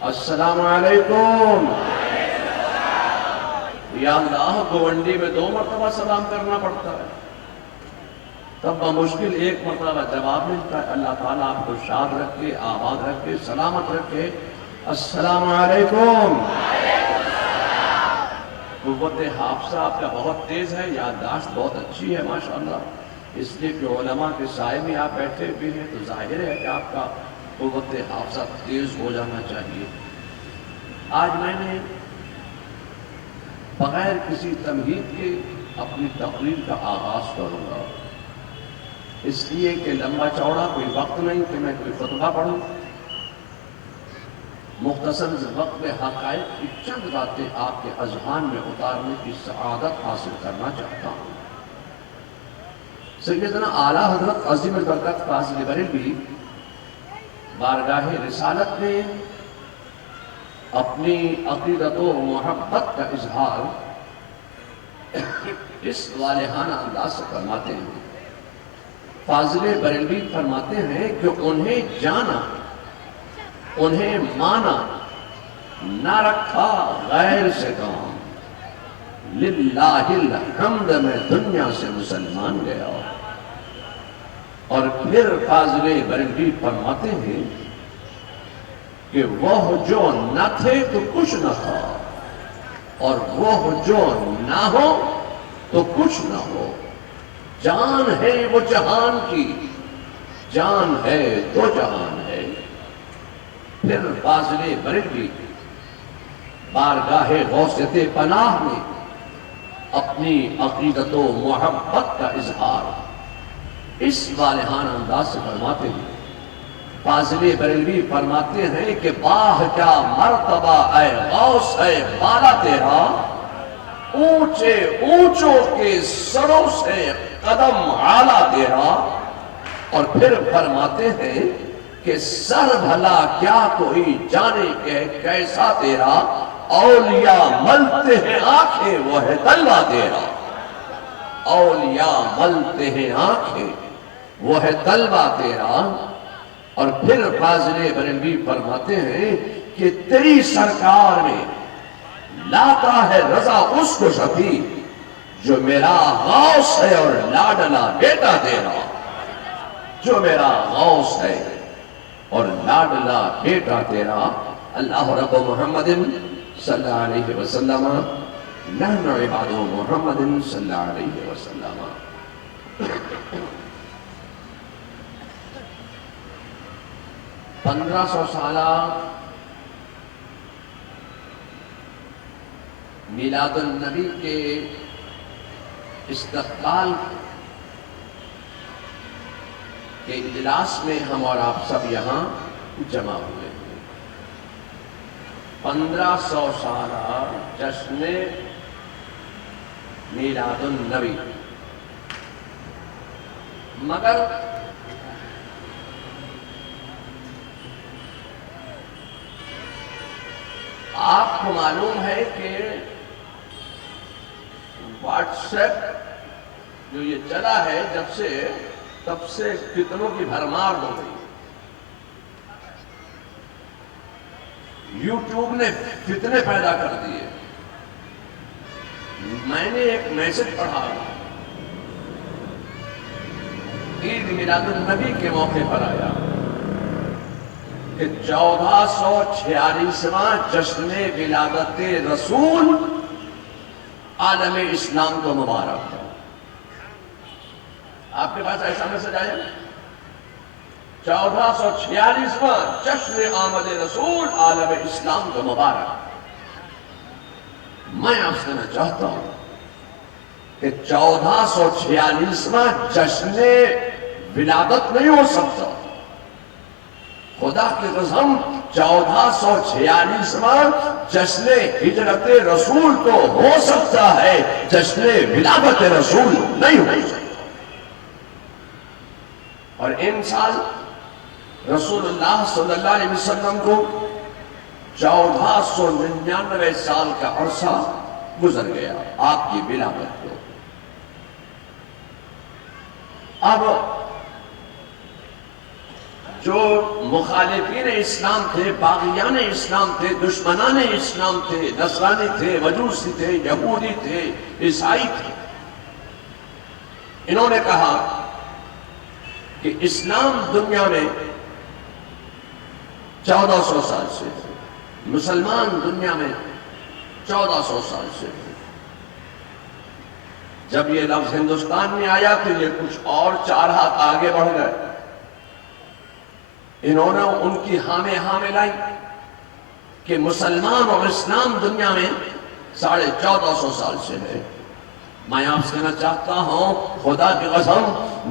السلام علیکم۔ یا اللہ، گونڈی میں 2 مرتبہ سلام کرنا پڑتا ہے، تب بمشکل 1 مرتبہ جواب ملتا ہے۔ اللہ تعالیٰ آپ کو شاد رکھے، آباد رکھے، سلامت رکھے۔ السلام علیکم۔ قوت حافظہ آپ کا بہت تیز ہے، یادداشت بہت اچھی ہے ماشاءاللہ، اس لیے کہ علماء کے سائے میں آپ بیٹھے ہوئے ہیں تو ظاہر ہے کہ آپ کا قوت حافظہ تیز ہو جانا چاہیے۔ آج میں نے بغیر کسی تمہید کے اپنی تقریر کا آغاز کروں گا، اس لیے کہ لمبا چوڑا کوئی وقت نہیں کہ میں کوئی خطبہ پڑھوں۔ مختصر وقت میں حقائق کی چند باتیں آپ کے اذہان میں اتارنے کی سعادت حاصل کرنا چاہتا ہوں۔ سیدنا اعلیٰ حضرت عظیم البرکت فاضل بریلوی بارگاہ رسالت میں اپنی عقیدت و محبت کا اظہار اس والہانہ انداز سے فرماتے ہیں۔ فاضل بریلوی فرماتے ہیں کہ انہیں جانا، انہیں مانا، نہ رکھا غیر سے کام، للہ الحمد میں دنیا سے مسلمان گیا۔ اور پھر فاضل بریلوی فرماتے ہیں کہ وہ جو نہ تھے تو کچھ نہ تھا، اور وہ جو نہ ہو تو کچھ نہ ہو۔ جان ہے وہ جہان کی، جان ہے تو جہان ہے۔ پھر فاضل بریلوی بارگاہ غوثیت پناہ میں اپنی عقیدت و محبت کا اظہار اس والہانہ انداز سے فرماتے ہیں۔ فاضل بریلوی فرماتے ہیں کہ باہ کیا مرتبہ اے غوث ہے بالا تیرا، اونچے اونچوں کے سروں سے قدم اعلیٰ تیرا۔ اور پھر فرماتے ہیں کہ سر بھلا کیا کوئی جانے کہ کیسا تیرا، اولیاء ملتے ہیں آنکھیں وہ ہے تلوہ تیرا، اولیاء ملتے ہیں آنکھیں وہ ہے تلوہ تیرا۔ اور پھر فاضل بریلوی فرماتے ہیں کہ تیری سرکار میں لاتا ہے رضا اس کو شفیع، جو میرا غوث ہے اور لاڈلا بیٹا تیرا، جو میرا غوث ہے اور لاڈلا بیٹا تیرا۔ اللہ رب محمد صلی اللہ علیہ وسلم، نحن عباد محمد صلی اللہ علیہ وسلم۔ 1500 سالہ میلاد النبی کے استقبال کے اجلاس میں ہم اور آپ سب یہاں جمع ہوئے ہیں۔ 1500 سالہ جشن میلاد النبی، مگر آپ کو معلوم ہے کہ واٹس ایپ جو یہ چلا ہے جب سے، تب سے فتنوں کی بھرمار ہو گئی۔ یوٹیوب نے فتنے پیدا کر دیے۔ میں نے ایک میسج پڑھا عید میلاد النبی کے موقع پر آیا کہ 1446واں جشن ولادت رسول عالم اسلام کو مبارک ہو۔ آپ کے پاس ایسا میسج آیا؟ 1446واں جشن آمد رسول عالم اسلام کو مبارک۔ میں آپ سے کہنا چاہتا ہوں کہ 1446واں جشن ولادت نہیں ہو سکتا۔ خدا کی قسم 1446واں جشن ہجرت رسول تو ہو سکتا ہے، جشن ولادت رسول نہیں ہو سکتا۔ اور ان سال رسول اللہ صلی اللہ علیہ وسلم کو 1499 سال کا عرصہ گزر گیا آپ کی ولادت کو۔ اب جو مخالفین اسلام تھے، باغیان اسلام تھے، دشمنان اسلام تھے، نصرانی تھے، مجوسی تھے، یہودی تھے، عیسائی تھے، انہوں نے کہا کہ اسلام دنیا میں 1400 سال سے تھے، مسلمان دنیا میں 1400 سال سے تھے۔ جب یہ لفظ ہندوستان میں آیا تو یہ کچھ اور 4 ہاتھ آگے بڑھ گئے، انہوں نے ان کی ہاں میں لائی کہ مسلمان اور اسلام دنیا میں 1450 سال سے ہے۔ میں آپ سے کہنا چاہتا ہوں، خدا کی قسم،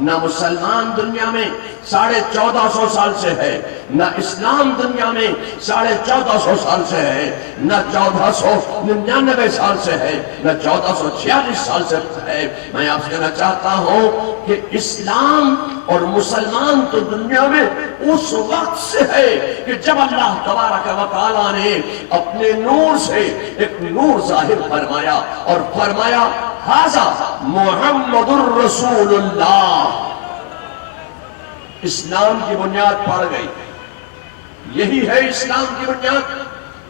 نہ مسلمان دنیا میں 1450 سال سے ہے، نہ اسلام دنیا میں 1450 سال سے ہے، نہ 1499 سال سے ہے، نہ 1446 سال سے ہے۔ میں آپ سے کہنا چاہتا ہوں کہ اسلام اور مسلمان تو دنیا میں اس وقت سے ہے کہ جب اللہ تبارک و تعالیٰ نے اپنے نور سے ایک نور ظاہر فرمایا اور فرمایا ھذا محمد الرسول اللہ۔ اسلام کی بنیاد پڑ گئی، یہی ہے اسلام کی بنیاد۔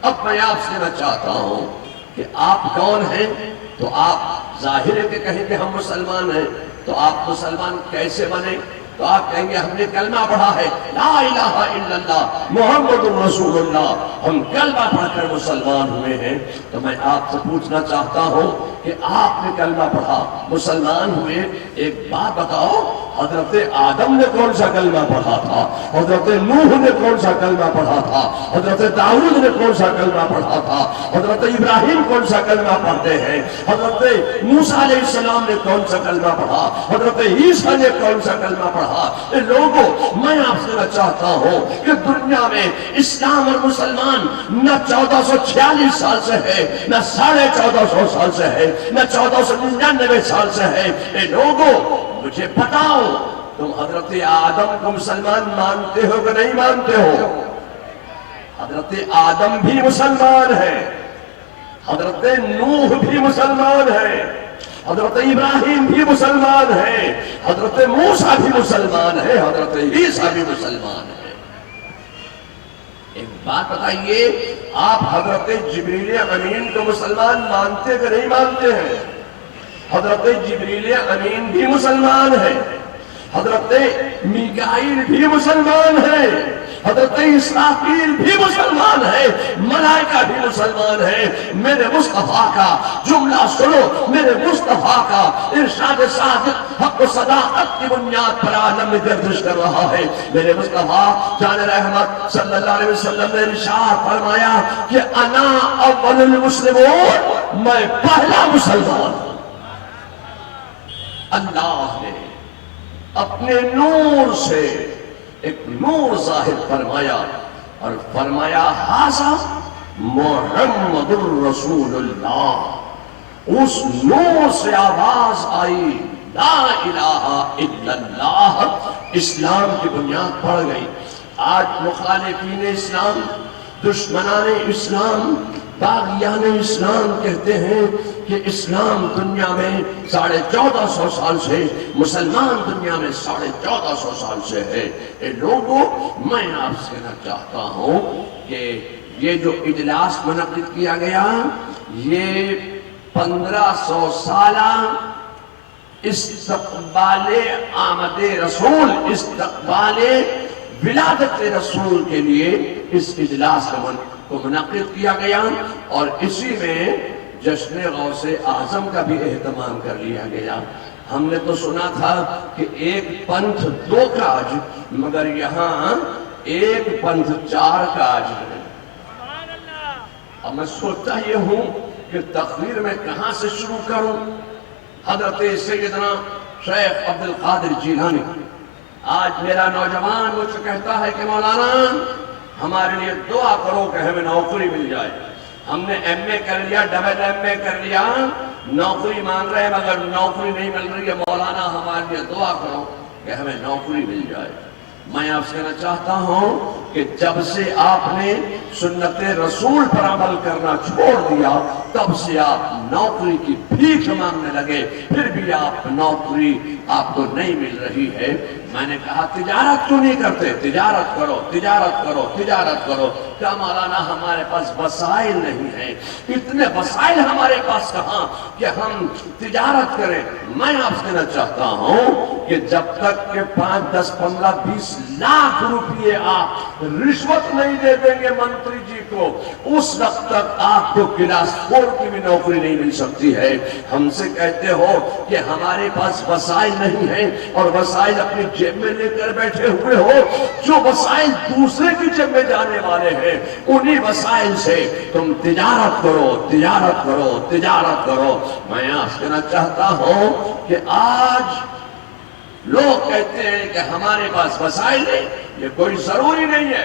اب میں آپ سے کہنا چاہتا ہوں کہ آپ کون ہیں؟ تو آپ ظاہر ہے کہ کہیں کہ ہم مسلمان ہیں، تو آپ مسلمان کیسے بنے؟ تو آپ کہیں گے ہم نے کلمہ پڑھا ہے، لا الہ الا اللہ محمد الرسول اللہ، ہم کلمہ پڑھ کر مسلمان ہوئے ہیں۔ تو میں آپ سے پوچھنا چاہتا ہوں کہ آپ نے کلمہ پڑھا، مسلمان ہوئے، ایک بات بتاؤ، حضرت آدم نے کون سا کلمہ پڑھا تھا؟ حضرت نوح نے کون سا کلمہ پڑھا تھا؟ حضرت داؤد نے کون سا کلمہ پڑھا تھا؟ حضرت ابراہیم کون سا کلمہ پڑھتے ہیں؟ حضرت موسیٰ علیہ السلام نے کون سا کلمہ پڑھا؟ حضرت عیسیٰ نے کون سا کلمہ پڑھا؟ اے لوگوں، میں آپ سے کہنا چاہتا ہوں کہ دنیا میں اسلام اور مسلمان نہ 1446 سال سے ہے، نہ 1450 سال سے ہے، نہ 1499 سال سے ہے۔ اے لوگوں، مجھے بتاؤ، تم حضرت آدم کو مسلمان مانتے ہو کہ نہیں مانتے ہو؟ حضرت آدم بھی مسلمان ہے، حضرت نوح بھی مسلمان ہے، حضرت ابراہیم بھی مسلمان ہے، حضرت موسیٰ بھی مسلمان ہے، حضرت عیسیٰ بھی مسلمان ہے۔ ایک بات بتائیے، آپ حضرت جبریل امین کو مسلمان مانتے کہ نہیں مانتے ہیں؟ حضرت جبریل امین بھی مسلمان ہے، حضرت میکائیل بھی مسلمان ہے، حضرت اسرافیل بھی مسلمان ہے، ملائکہ بھی مسلمان ہے۔ میرے مصطفیٰ کا جملہ سنو، میرے مصطفیٰ کا ارشاد صادق حق و صداقت کی بنیاد پر عالم میں گردش کر رہا ہے۔ میرے مصطفیٰ جان رحمت صلی اللہ علیہ وسلم نے ارشاد فرمایا کہ انا اول المسلمون، میں پہلا مسلمان ہوں۔ اللہ نے اپنے نور سے ایک نور ظاہر فرمایا اور فرمایا ھذا محمد الرسول اللہ۔ اس نور سے آواز آئی لا الہ الا اللہ، اسلام کی بنیاد پڑ گئی۔ آج مخالفین اسلام، دشمنان اسلام، باغیان اسلام کہتے ہیں کہ اسلام دنیا میں 1450 سال سے، مسلمان دنیا میں 1450 سال سے ہے۔ اے لوگوں، میں آپ سے کہنا چاہتا ہوں کہ یہ جو اجلاس منعقد کیا گیا، یہ 1500 سالہ استقبال آمد رسول، استقبال ولادت رسول کے لیے اس اجلاس کو منعقد کیا گیا، اور اسی میں جشن غوث اعظم کا بھی اہتمام کر لیا گیا۔ ہم نے تو سنا تھا کہ ایک پنتھ 2 کاج، مگر یہاں ایک پنتھ 4 کاج ہے۔ اب میں سوچتا یہ ہوں کہ تقریر میں کہاں سے شروع کروں؟ حضرت سیدنا شیخ عبد القادر جیلانی، آج میرا نوجوان مجھ سے کہتا ہے کہ مولانا ہمارے لیے دعا کرو کہ ہمیں نوکری مل جائے۔ ہم نے ایم اے کر لیا، ڈبل ایم اے کر لیا، نوکری مانگ رہے ہیں مگر نوکری نہیں مل رہی ہے، مولانا ہمارے لیے دعا کرو کہ ہمیں نوکری مل جائے۔ میں آپ سے کہنا چاہتا ہوں کہ جب سے آپ نے سنت رسول پر عمل کرنا چھوڑ دیا، تب سے آپ نوکری کی بھیک مانگنے لگے، پھر بھی آپ نوکری آپ کو نہیں مل رہی ہے۔ میں نے کہا تجارت کیوں نہیں کرتے؟ تجارت کرو، تجارت کرو، تجارت کرو۔ کیا مولانا ہمارے پاس وسائل نہیں ہیں؟ اتنے وسائل ہمارے پاس کہاں کہ ہم تجارت کریں؟ میں آپ سے کہنا چاہتا ہوں کہ جب تک کہ 5، 10، 15، 20 لاکھ روپئے آپ رشوت نہیں دے دیں گے منتری جی کو، اس وقت تک آپ کو کلاس 4 کی بھی نوکری نہیں مل سکتی ہے۔ ہم سے کہتے ہو کہ ہمارے پاس وسائل نہیں ہیں اور وسائل اپنی جیب میں لے کر بیٹھے ہوئے ہو۔ جو وسائل دوسرے کی جیب میں جانے والے ہیں انہی وسائل سے تم تجارت کرو، تجارت کرو، تجارت کرو۔ میں آپ سے کہنا چاہتا ہوں کہ آج لوگ کہتے ہیں کہ ہمارے پاس وسائل نہیں۔ یہ کوئی ضروری نہیں ہے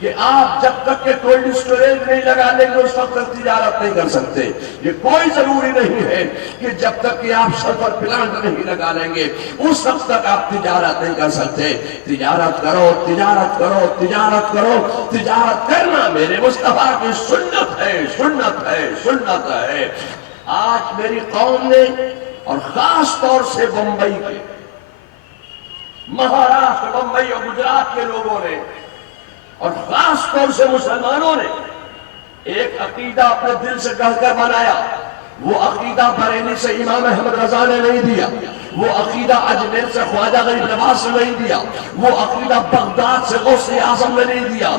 کہ آپ جب تک کہ کولڈ اسٹوریج نہیں لگا لیں گے اس وقت تک تجارت نہیں کر سکتے۔ یہ کوئی ضروری نہیں ہے کہ جب تک کہ آپ شلفر پلانٹ نہیں لگا لیں گے اس وقت تک آپ تجارت نہیں کر سکتے۔ تجارت کرو، تجارت کرو، تجارت کرو۔ تجارت کرنا میرے مصطفیٰ کی سنت ہے، سنت ہے، سنت ہے۔ آج میری قوم نے اور خاص طور سے بمبئی کے، مہاراشٹر، بمبئی اور گجرات کے لوگوں نے اور خاص طور سے مسلمانوں نے ایک عقیدہ اپنے دل سے کہہ کر بنایا۔ وہ عقیدہ بریلی سے امام احمد رضا نے نہیں دیا، وہ عقیدہ اجمیر سے خواجہ غریب نواز نے نہیں دیا، وہ عقیدہ بغداد سے غوث اعظم نے نہیں دیا۔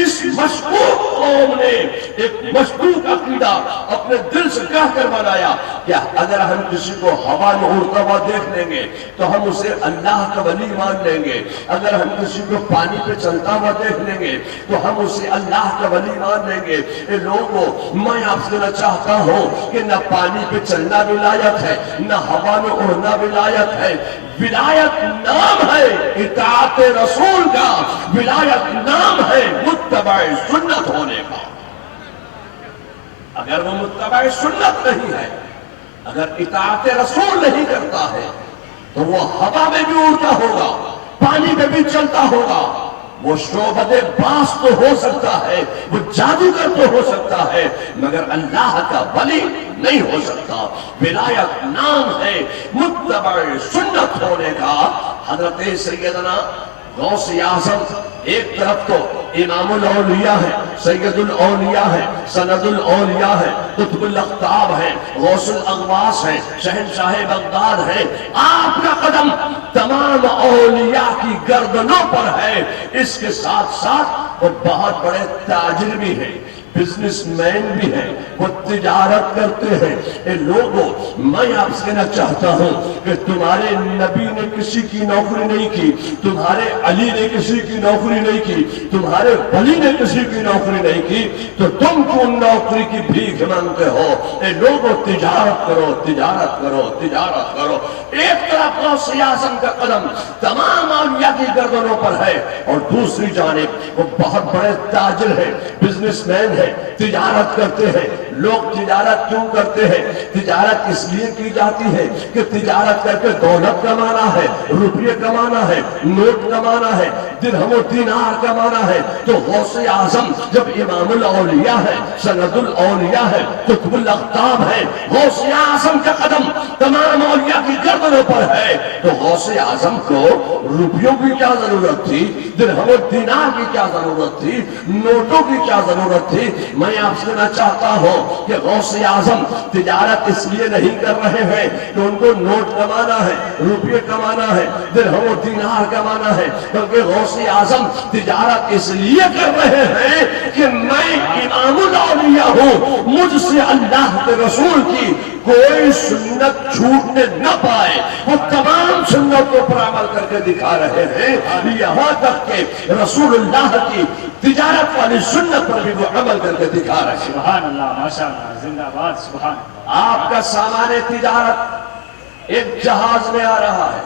اس مشکوک قوم نے ایک مشکوک عقیدہ اپنے دل سے کہہ کر بنایا کہ اگر ہم کسی کو ہوا میں اڑتا ہوا دیکھ لیں گے تو ہم اسے اللہ کا ولی مان لیں گے، اگر ہم کسی کو پانی پہ چلتا ہوا دیکھ لیں گے تو ہم اسے اللہ کا ولی مان لیں گے۔ اے لوگوں، میں آپ سے کہنا چاہتا ہوں کہ نہ پانی پہ چلنا ولایت ہے، نہ ہوا میں اڑنا ولایت ہے۔ ولایت نام ہے اطاعت رسول کا، ولایت نام ہے متبع سنت ہونے کا۔ اگر وہ متبع سنت نہیں ہے، اگر اطاعت رسول نہیں کرتا ہے تو وہ ہوا میں بھی اڑتا ہوگا، پانی میں بھی چلتا ہوگا، وہ شعبد باز تو ہو سکتا ہے، وہ جادوگر تو ہو سکتا ہے، مگر اللہ کا ولی نہیں ہو سکتا۔ ولایت نام ہے متبع سنت ہونے کا۔ حضرت سیدنا غوث اعظم ایک طرف تو امام الاولیاء ہے، سید الاولیاء ہے، سند الاولیاء ہے، قطب الاقطاب ہے، غوث الاغواث ہے، شہنشاہ بغداد ہے۔ آپ کا قدم تمام اولیاء کی گردنوں پر ہے۔ اس کے ساتھ ساتھ وہ بہت بڑے تاجر بھی ہیں، بزنس مین بھی ہیں، وہ تجارت کرتے ہیں۔ اے لوگوں، میں آپ سے کہنا چاہتا ہوں کہ تمہارے نبی نے کسی کی نوکری نہیں کی، تمہارے علی نے کسی کی نوکری نہیں کی، تمہارے ولی نے کسی کی نوکری نہیں کی، تو تم کیوں نوکری کی بھیک مانگتے ہو؟ اے لوگوں، تجارت کرو، تجارت کرو، تجارت کرو۔ ایک طرف غوث اعظم کا قدم تمام اولیاء کی گردنوں پر ہے اور دوسری جانب وہ بہت بڑے تاجر ہیں، بزنس مین ہے، تجارت کرتے ہیں۔ لوگ تجارت کیوں کرتے ہیں؟ تجارت اس لیے کی جاتی ہے کہ تجارت کر کے دولت کمانا ہے، روپیے کمانا ہے، نوٹ کمانا ہے، درہم و دینار کمانا ہے۔ تو غوث اعظم جب امام الاولیاء ہے، سند الاولیاء ہے، قطب الاقطاب ہے، غوث اعظم کا قدم تمام اولیاء کی گردنوں پر ہے، تو غوث اعظم کو روپیوں کی کیا ضرورت تھی؟ درہم و دینار کی کیا ضرورت تھی؟ نوٹوں کی کیا ضرورت تھی؟ میں آپ سے کہنا چاہتا ہوں کہ غوث اعظم تجارت اس لیے نہیں کر رہے ہیں کہ ان کو نوٹ کمانا ہے، روپیے کمانا ہے، درہم و دینار کمانا ہے، بلکہ غوث اعظم تجارت اس لیے کر رہے ہیں کہ میں امام الاولیاء ہوں، مجھ سے اللہ کے رسول کی کوئی سنت چھوٹنے نہ پائے۔ وہ تمام سنتوں پر عمل کر کے دکھا رہے ہیں، یہاں تک کہ رسول اللہ کی تجارت والی سنت پر بھی وہ عمل کر کے دکھا رہے ہیں۔ سبحان اللہ، ماشاءاللہ، زندہ باد، سبحان اللہ۔ آپ کا سامان تجارت ایک جہاز میں آ رہا ہے،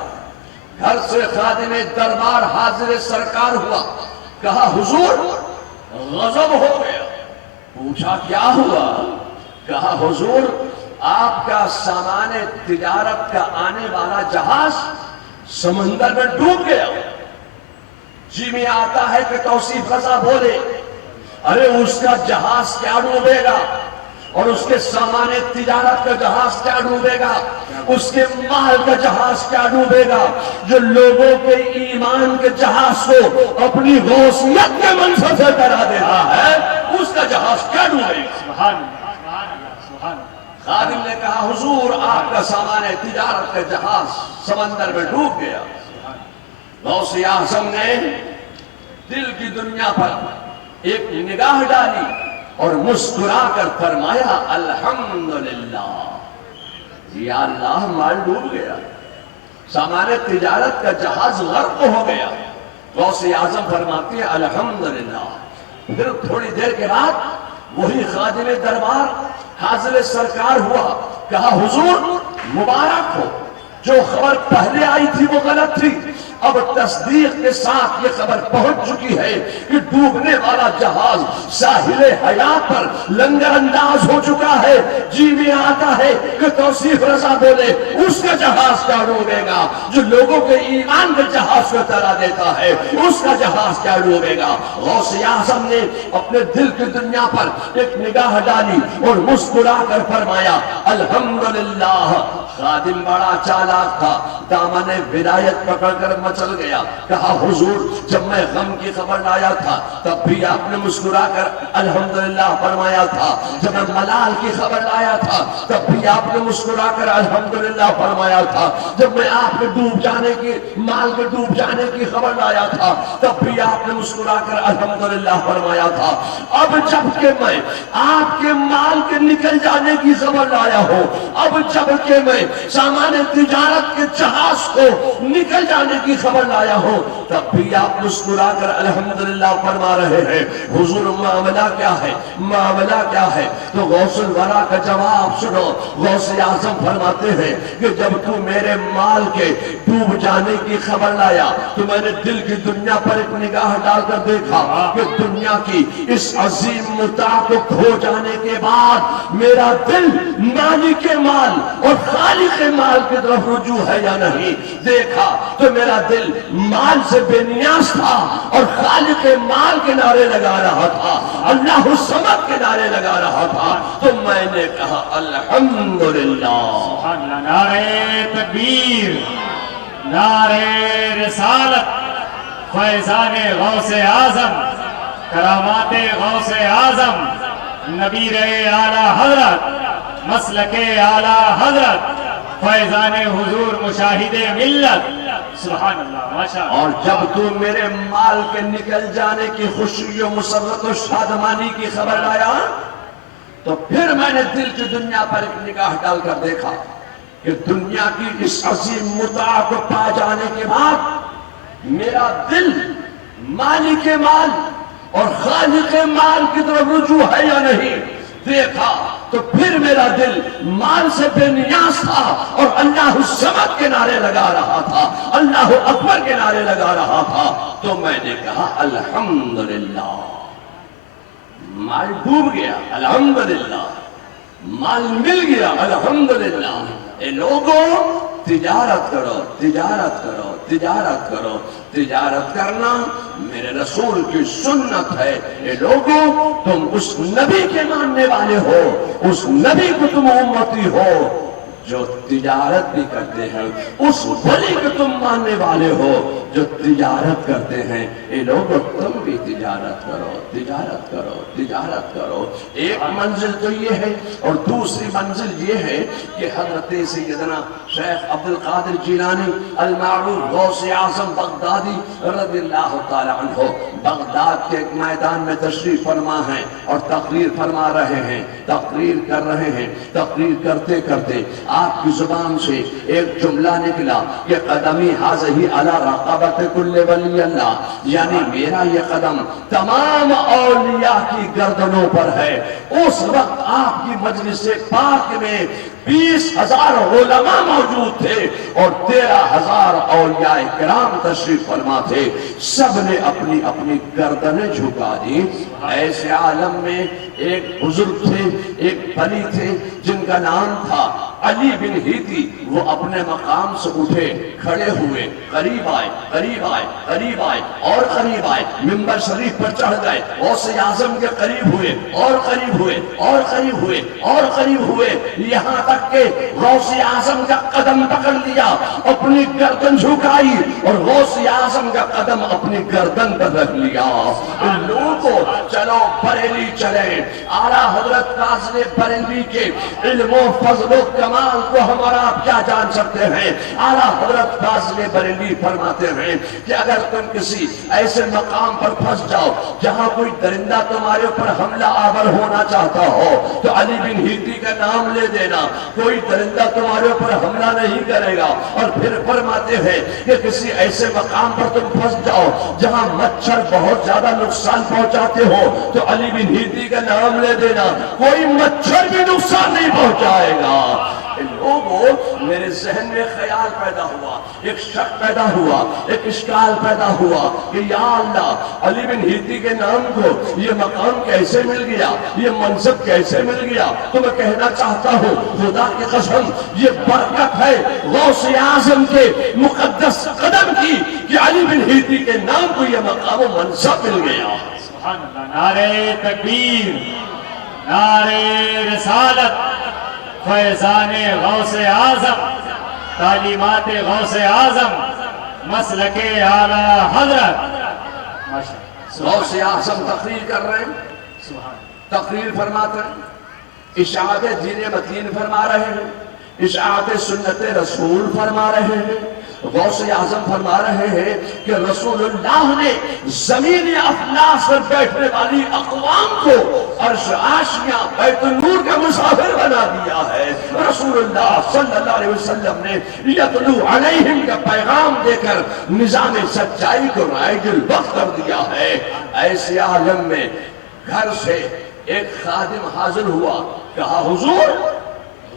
گھر سے خادم دربار حاضر سرکار ہوا، کہا حضور غضب ہو گیا۔ پوچھا کیا ہوا؟ کہا حضور آپ کا سامان تجارت کا آنے والا جہاز سمندر میں ڈوب گیا۔ جی میں آتا ہے کہ توصیف رضا بولے، ارے اس کا جہاز کیا ڈوبے گا؟ اور اس کے سامان تجارت کا جہاز کیا ڈوبے گا، اس کے مال کا جہاز کیا ڈوبے گا، جو لوگوں کے ایمان کے جہاز کو اپنی غوثیت کے منصب سے ڈرا دیتا ہے، اس کا جہاز کیا ڈوبے گا۔ سبحان اللہ، سبحان اللہ، سبحان اللہ۔ خادم نے کہا حضور آپ کا سامان تجارت کا جہاز سمندر میں ڈوب گیا۔ غوث اعظم نے دل کی دنیا پر ایک نگاہ ڈالی اور مسکرا کر فرمایا الحمدللہ، یا اللہ مال ڈوب گیا، سامان تجارت کا جہاز غرق ہو گیا۔ غوث اعظم فرماتے ہیں الحمدللہ۔ پھر تھوڑی دیر کے بعد وہی خادم دربار حاضر سرکار ہوا، کہا حضور مبارک ہو، جو خبر پہلے آئی تھی وہ غلط تھی، اب تصدیق کے ساتھ یہ خبر پہنچ چکی ہے کہ ڈوبنے والا جہاز ساحل حیات پر لنگر انداز ہو چکا ہے۔ جی میں آتا ہے کہ توصیف رضا بولے اس کا جہاز کیا ڈوبے گا، جو لوگوں کے ایمان کے جہاز کو ترا دیتا ہے اس کا جہاز کیا ڈوبے گا۔ غوث اعظم نے اپنے دل کی دنیا پر ایک نگاہ ڈالی اور مسکرا کر فرمایا الحمدللہ۔ خادم بڑا چالاک تھا، دامن ولایت پکڑ کر مچل گیا، کہا حضور جب میں غم کی خبر لایا تھا تب بھی آپ نے مسکرا کر الحمدللہ فرمایا تھا، جب میں ملال کی خبر لایا تھا تب بھی آپ نے مسکرا کر الحمدللہ فرمایا تھا، جب میں آپ کے ڈوب جانے کی مال کے ڈوب جانے کی خبر لایا تھا تب بھی آپ نے مسکرا کر الحمدللہ فرمایا تھا۔ اب جب کہ میں آپ کے مال کے نکل جانے کی خبر لایا ہوں، اب جب کہ میں سامان تجارت کے جہاز کو نکل جانے کی خبر لایا ہوں تب بھی آپ مسکرا کر الحمدللہ فرما رہے ہیں۔ حضور معاملہ کیا ہے، معاملہ کیا ہے؟ تو غوث الورا کا جواب سنو۔ غوث اعظم فرماتے ہیں کہ جب تو میرے مال کے ڈوب جانے کی خبر لایا تو میں نے دل کی دنیا پر ایک نگاہ ڈال کر دیکھا کہ دنیا کی اس عظیم متاع کو کھو جانے کے بعد میرا دل مالک مال اور خالق مال کی طرف رجوع ہے یا نہیں۔ دیکھا تو میرا دل مال سے بے نیاز تھا اور خالق مال کے نعرے لگا رہا تھا، اللہ الصمد کے نعرے لگا رہا تھا۔ تو میں نے کہا الحمدللہ۔ سبحان اللہ، نعرہ تکبیر، نعرہ رسالت، فیضان غوث اعظم، کرامات غوث اعظم، نبیر اعلیٰ حضرت، مسلک اعلیٰ حضرت، فیضان حضور مشاہد ملت۔ سبحان اللہ، ماشاء اللہ۔ اور جب تو میرے مال کے نکل جانے کی خوشی و مسرت و شادمانی کی خبر لایا تو پھر میں نے دل کی دنیا پر ایک نگاہ ڈال کر دیکھا کہ دنیا کی اس عظیم متاع کو پا جانے کے بعد میرا دل مالک مال اور خالق مال کی طرف رجوع ہے یا نہیں۔ دیکھا تو پھر میرا دل مال سے بے نیاز تھا اور اللہ الصمد کے نعرے لگا رہا تھا، اللہ اکبر کے نعرے لگا رہا تھا۔ تو میں نے کہا الحمدللہ، مال ڈوب گیا الحمدللہ، مال مل گیا الحمدللہ۔ اے لوگوں تجارت کرو، تجارت کرو، تجارت کرو۔ تجارت کرنا میرے رسول کی سنت ہے۔ اے لوگوں تم اس نبی کے ماننے والے ہو، اس نبی کو تم امتی ہو جو تجارت بھی کرتے ہیں، اس ولی کو تم ماننے والے ہو جو تجارت کرتے ہیں۔ اے لوگوں تم بھی تجارت کرو، تجارت کرو، تجارت کرو۔ ایک منزل تو یہ ہے اور دوسری منزل یہ ہے کہ حضرت سیدنا شیخ عبدالقادر جیلانی المعروف غوث اعظم بغدادی رضی اللہ تعالی عنہ بغداد کے ایک میدان میں تشریف فرما ہیں اور تقریر فرما رہے ہیں، تقریر کر رہے ہیں۔ تقریر کرتے کرتے آپ کی زبان سے ایک جملہ نکلا کہ قدمی حاضی علی رقبت کل ولی اللہ، یعنی میرا یہ قدم تمام اولیاء کی گردنوں پر ہے۔ اس وقت آپ کی مجلس پاک میں 20,000 علماء موجود تھے اور 13,000 اولیاء کرام تشریف فرما تھے۔ سب نے اپنی اپنی گردنیں جھکا دی ایسے عالم میں ایک بزرگ تھے، ایک ولی تھے جن کا نام تھا علی بن ہیتی۔ وہ اپنے مقام سے اٹھے، کھڑے ہوئے، قریب آئے، قریب آئے، قریب آئے اور قریب آئے، منبر شریف پر چڑھ گئے، غوث اعظم کے قریب ہوئے اور قریب ہوئے اور قریب ہوئے اور قریب ہوئے، یہاں تک کہ غوث اعظم کا قدم پکڑ لیا، اپنی گردن جھکائی اور غوث اعظم کا قدم اپنی گردن پر رکھ لیا۔ ان لوگوں کو چلو بریلی چلیں، اعلیٰ حضرت قاضی بریلوی کے علم و فضل و کمال کو ہمارا آپ کیا جان سکتے ہیں۔ اعلیٰ حضرت قاضی بریلوی فرماتے ہیں کہ اگر تم کسی ایسے مقام پر پھنس جاؤ جہاں کوئی درندہ تمہارے اوپر حملہ آور ہونا چاہتا ہو تو علی بن ہیتی کا نام لے دینا، کوئی درندہ تمہارے اوپر حملہ نہیں کرے گا۔ اور پھر فرماتے ہیں کہ کسی ایسے مقام پر تم پھنس جاؤ جہاں مچھر بہت زیادہ نقصان پہنچاتے ہو تو علی بن ہیتی کا نام لے دینا، کوئی مچھر بھی نقصان نہیں پہنچائے گا۔ ان لوگوں میرے ذہن میں خیال پیدا ہوا، ایک شک پیدا ہوا، ایک اشکال پیدا ہوا کہ یا اللہ، علی بن ہیتی کے نام کو یہ مقام کیسے مل گیا، یہ منصب کیسے مل گیا؟ تو میں کہنا چاہتا ہوں خدا کی قسم یہ برکت ہے غوث اعظم کے مقدس قدم کی کہ علی بن ہیتی کے نام کو یہ مقام و منصب مل گیا۔ سبحان اللہ، نعرہ تکبیر، نعرہ رسالت، فیضان غوث اعظم، تعلیمات غوث اعظم، مسلک اعلیٰ حضرت۔ ماشاءاللہ، غوث اعظم تقریر کر رہے ہیں، سبحان تقریر فرماتے ہیں، اشاعت دین متین فرما رہے ہیں، اشاعت سنت رسول فرما رہے ہیں۔ غوث اعظم فرما رہے ہیں کہ رسول اللہ نے زمین افلاس پر بیٹھنے والی اقوام کو عرش عاشیاں بیت النور کا مسافر بنا دیا ہے۔ رسول اللہ صلی اللہ علیہ وسلم نے یتلو علیہم کا پیغام دے کر نظام سچائی کو رائج الوقت کر دیا ہے۔ ایسے عالم میں گھر سے ایک خادم حاضر ہوا، کہا حضور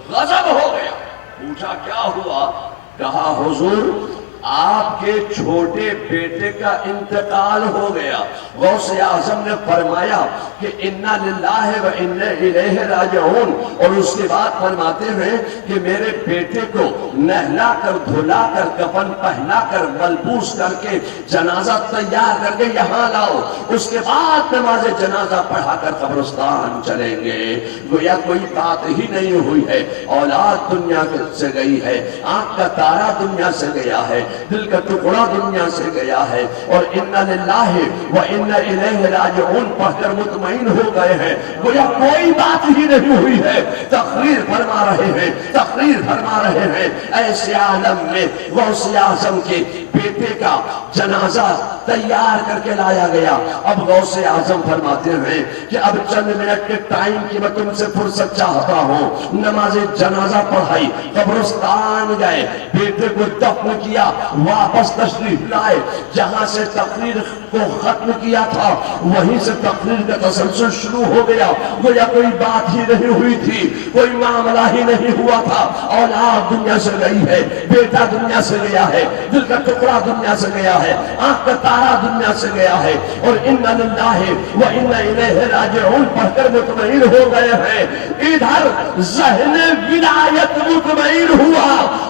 غضب ہو گیا، پوچھا کیا ہوا؟ کہا حضور آپ کے چھوٹے بیٹے کا انتقال ہو گیا۔ غوث اعظم نے فرمایا کہ انا للہ و انا الیہ راجعون، اور اس کے بعد فرماتے ہیں کہ میرے بیٹے کو نہلا کر دھلا کر کفن پہنا کر ملبوس کر کے جنازہ تیار کر کے یہاں لاؤ، اس کے بعد نماز جنازہ پڑھا کر قبرستان چلیں گے۔ گویا کوئی بات ہی نہیں ہوئی ہے، اولاد دنیا سے گئی ہے، آنکھ کا تارا دنیا سے گیا ہے، دل کا ٹکڑا دنیا سے گیا ہے، اور انا للہ و انا الیہ راجعون پڑھ کر مطمئن ہو گئے ہیں۔ گویا کوئی بات ہی نہیں ہوئی ہے، تقریر فرما رہے ہیں، تقریر فرما رہے ہیں۔ ایسے عالم میں غوث اعظم کے بیٹے کا جنازہ تیار کر کے لایا گیا۔ اب غوث اعظم فرماتے ہیں کہ اب چند منٹ کے ٹائم کی میں تم سے فرصت چاہتا ہوں۔ نماز جنازہ پڑھائی، قبرستان گئے، بیٹے کو دفن کیا، واپس تشریف لائے، جہاں سے تقریر کو ختم کیا تھا وہیں سے تقریر کا تسلسل شروع ہو گیا۔ گویا کوئی بات ہی نہیں ہوئی تھی، کوئی معاملہ ہی نہیں ہوا تھا۔ اولاد دنیا سے گئی ہے، بیٹا دنیا سے گیا ہے، دل کا ٹکڑا دنیا سے گیا ہے، آنکھ کا تارا دنیا سے گیا ہے، اور انا للہ و انا الیہ راجعون پڑھ کر مطمئن ہو گئے ہیں۔ ادھر ذہن ولایت مطمئن ہوا،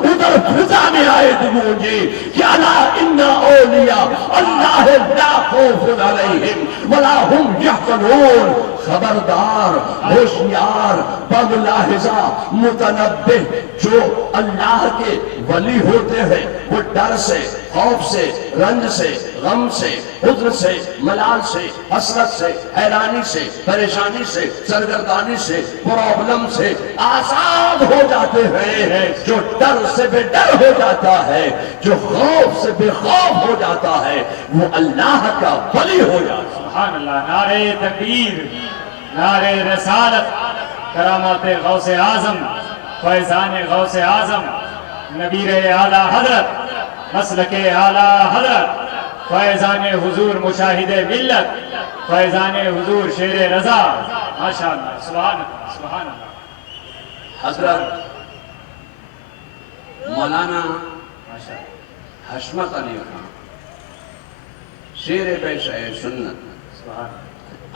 ادھر فضا میں آیت گونجی کہ الا ان اولیاء اللہ لا خوف علیہم ولا هم یحزنون۔ خبردار، ہوشیار، بملاحظہ، متنبہ، جو اللہ کے ولی ہوتے ہیں وہ ڈر سے، خوف سے، رنج سے، غم سے، حزن سے، ملال سے، حسرت سے، حیرانی سے، پریشانی سے، سرگردانی سے، پرابلم سے آزاد ہو جاتے ہیں۔ جو ڈر سے بے ڈر ہو جاتا ہے، جو خوف سے بے خوف ہو جاتا ہے، وہ اللہ کا ولی ہو جاتا ہے۔ سبحان اللہ، نعرہ تکبیر، نعرہ رسالت، کرامات غوث اعظم، فیضان غوث اعظم، نبیر اعلیٰ حضرت، مسلک اعلیٰ حضرت، فیضان حضور مشاہد ملت، فیضان حضور شیر رضا۔ ماشاءاللہ، سبحان اللہ، سبحان اللہ۔ حضرت مولانا ماشاءاللہ، حشمت علی خان، شیر پیشہ سنت، سبحان اللہ۔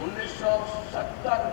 1970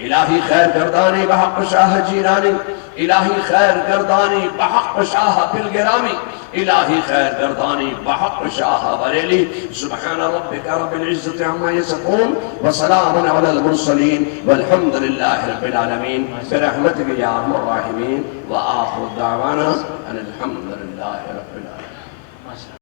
الہی خیر گردانی بحق شاہ جیلانی، الہی خیر گردانی بحق شاہ پلگرامی، الہی خیر گردانی بحق شاہ بریلی۔ سبحان ربک رب العزت عما یصفون وسلام علی المرسلین والحمد للہ رب العالمین برحمتک یا ارحم الراحمین وآخر دعوانا ان الحمد للہ رب العالمین۔